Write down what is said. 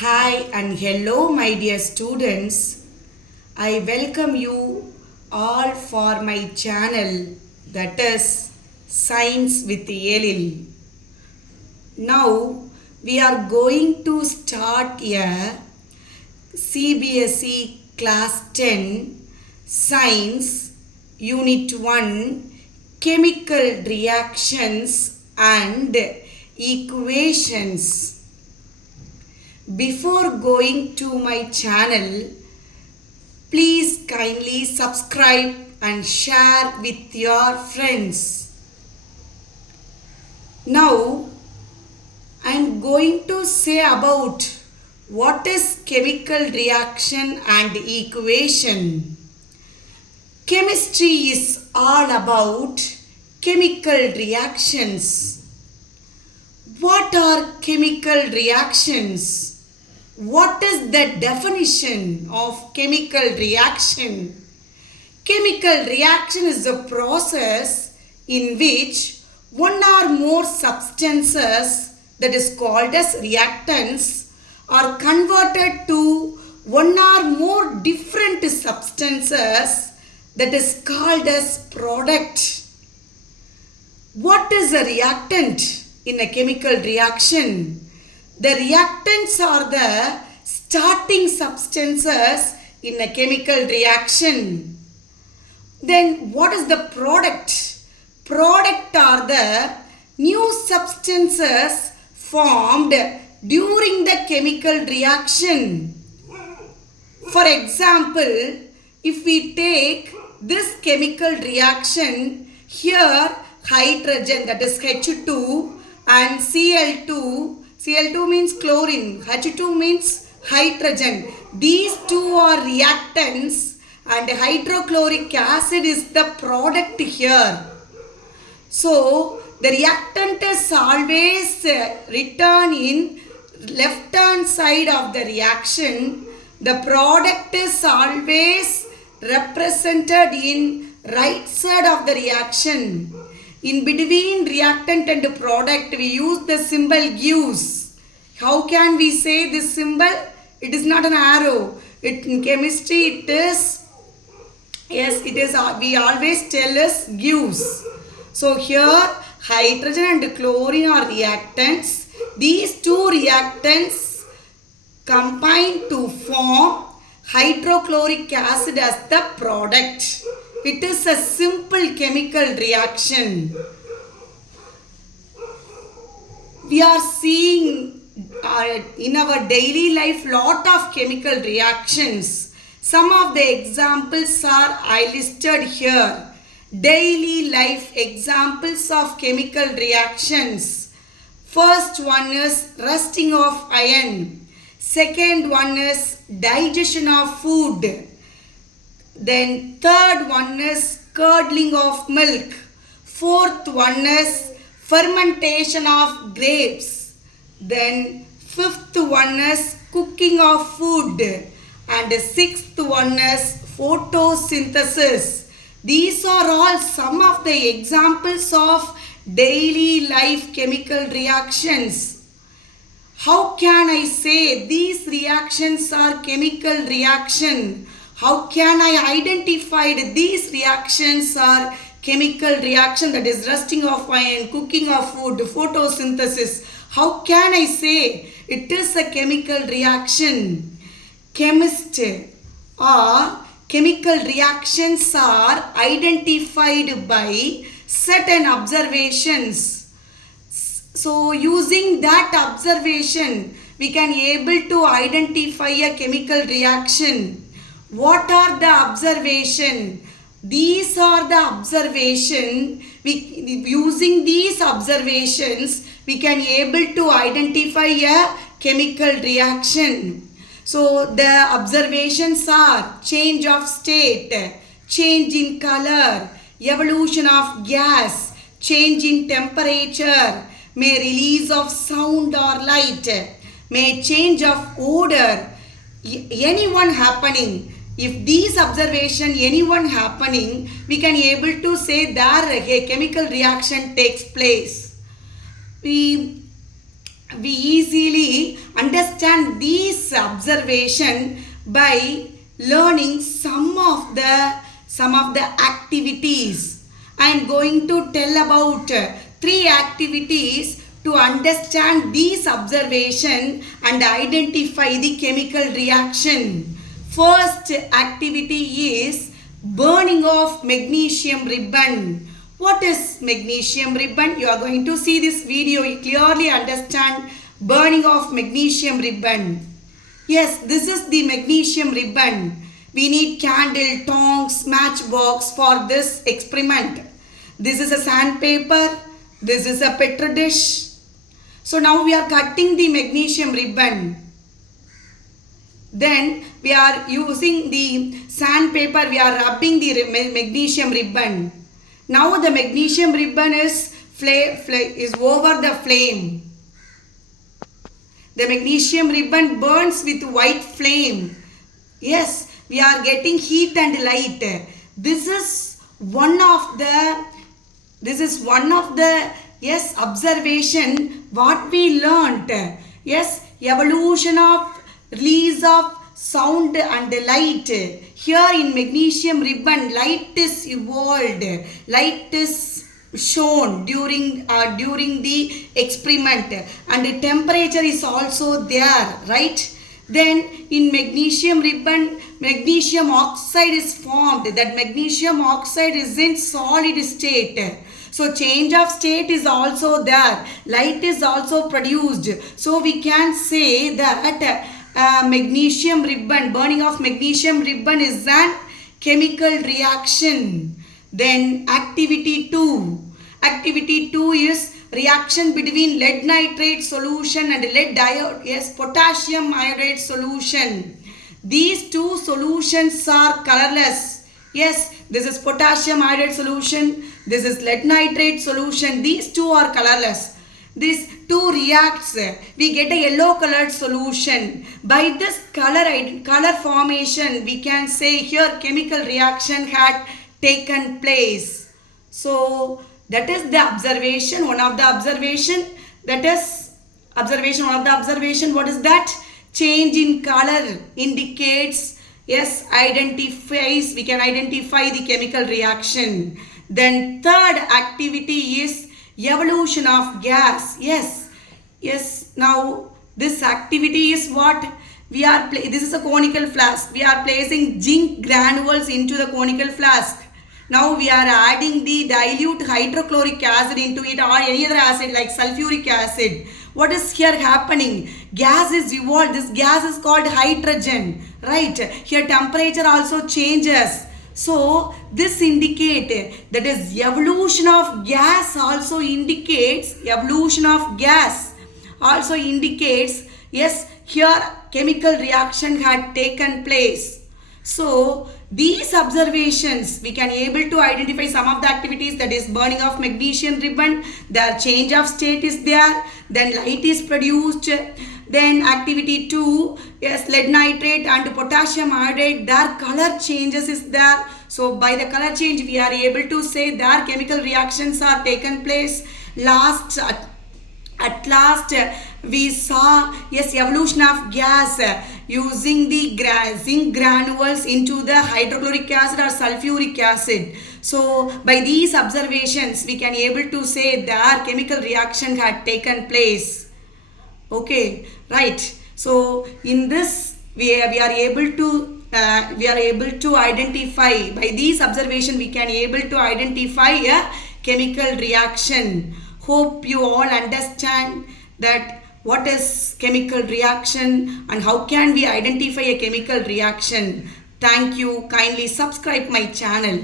Hi and hello, my dear students. I welcome you all for my channel that is Science with Elil. Now we are going to start a CBSE Class 10 Science Unit 1 Chemical Reactions and Equations. Before going to my channel, please kindly subscribe and share with your friends. Now, I am going to say about what is chemical reaction and equation. Chemistry is all about chemical reactions. What are chemical reactions? What is the definition of chemical reaction? Chemical reaction is a process in which one or more substances, that is called as reactants, are converted to one or more different substances, that is called as product. What is a reactant in a chemical reaction? The reactants are the starting substances in a chemical reaction. Then what is the product? Product are the new substances formed during the chemical reaction. For example, if we take this chemical reaction, here hydrogen, that is H2, and Cl2 means chlorine, H2 means hydrogen. These two are reactants and hydrochloric acid is the product here. So, the reactant is always written in left hand side of the reaction. The product is always represented in right side of the reaction. In between reactant and product, we use the symbol gives. How can we say this symbol? It is not an arrow. In chemistry, it is, yes, it is, we always tell us gives. So here, hydrogen and chlorine are reactants. These two reactants combine to form hydrochloric acid as the product. It is a simple chemical reaction. We are seeing in our daily life lot of chemical reactions. Some of the examples are I listed here. Daily life examples of chemical reactions. First one is rusting of iron. Second one is digestion of food. Then third one is curdling of milk. Fourth one is fermentation of grapes. Then fifth one is cooking of food. And sixth one is photosynthesis. These are all some of the examples of daily life chemical reactions. How can I say these reactions are chemical reaction? How can I identify these reactions are chemical reaction, that is rusting of iron, cooking of food, photosynthesis? How can I say it is a chemical reaction? Chemist or chemical reactions are identified by certain observations. So using that observation, we can able to identify a chemical reaction. What are the observation? These are the observation. Using these observations, we can able to identify a chemical reaction. So the observations are change of state, change in color, evolution of gas, change in temperature, may release of sound or light, may change of odor, anyone happening. If these observation anyone happening, we can able to say that a chemical reaction takes place. We we easily understand these observation by learning some of the activities. I am going to tell about three activities to understand these observation and identify the chemical reaction. First activity is burning of magnesium ribbon. What is magnesium ribbon? You are going to see this video. You clearly understand burning of magnesium ribbon. Yes, this is the magnesium ribbon. We need candle, tongs, matchbox for this experiment. This is a sandpaper. This is a petri dish. So now we are cutting the magnesium ribbon. Then we are using the sandpaper. We are rubbing the magnesium ribbon. Now the magnesium ribbon is over the flame. The magnesium ribbon burns with white flame. Yes, we are getting heat and light. This is one of the yes observation what we learnt. Yes, evolution of release of sound and light. Here in magnesium ribbon, light is evolved. Light is shown during the experiment, and the temperature is also there, right? Then in magnesium ribbon, magnesium oxide is formed. That magnesium oxide is in solid state. So change of state is also there. Light is also produced. So we can say that magnesium ribbon, burning of magnesium ribbon is an chemical reaction. Then activity 2. Activity 2 is reaction between lead nitrate solution and potassium iodide solution. These two solutions are colorless. Yes, this is potassium iodide solution. This is lead nitrate solution. These two are colorless. These two reacts, we get a yellow colored solution. By this color formation, we can say here chemical reaction had taken place. So that is the observation, one of the observation. That is observation, one of the observation. What is that? Change in color indicates, yes, identifies, we can identify the chemical reaction. Then third activity is evolution of gas. Yes, now this activity is what we are this is a conical flask. We are placing zinc granules into the conical flask. Now we are adding the dilute hydrochloric acid into it, or any other acid like sulfuric acid. What is here happening? Gas is evolved. This gas is called hydrogen, right? Here temperature also changes. So this indicates, that is evolution of gas also indicates, yes, here chemical reaction had taken place. So these observations, we can able to identify some of the activities, that is burning of magnesium ribbon, their change of state is there, then light is produced. Then activity 2, yes, lead nitrate and potassium iodide, their color changes is there. So by the color change, we are able to say their chemical reactions are taken place. At last, we saw, yes, evolution of gas using the zinc granules into the hydrochloric acid or sulfuric acid. So by these observations, we can able to say their chemical reaction had taken place. Okay, right. So in this, we are able to identify, by these observation we can able to identify a chemical reaction. Hope you all understand that what is chemical reaction and how can we identify a chemical reaction. Thank you. Kindly subscribe my channel.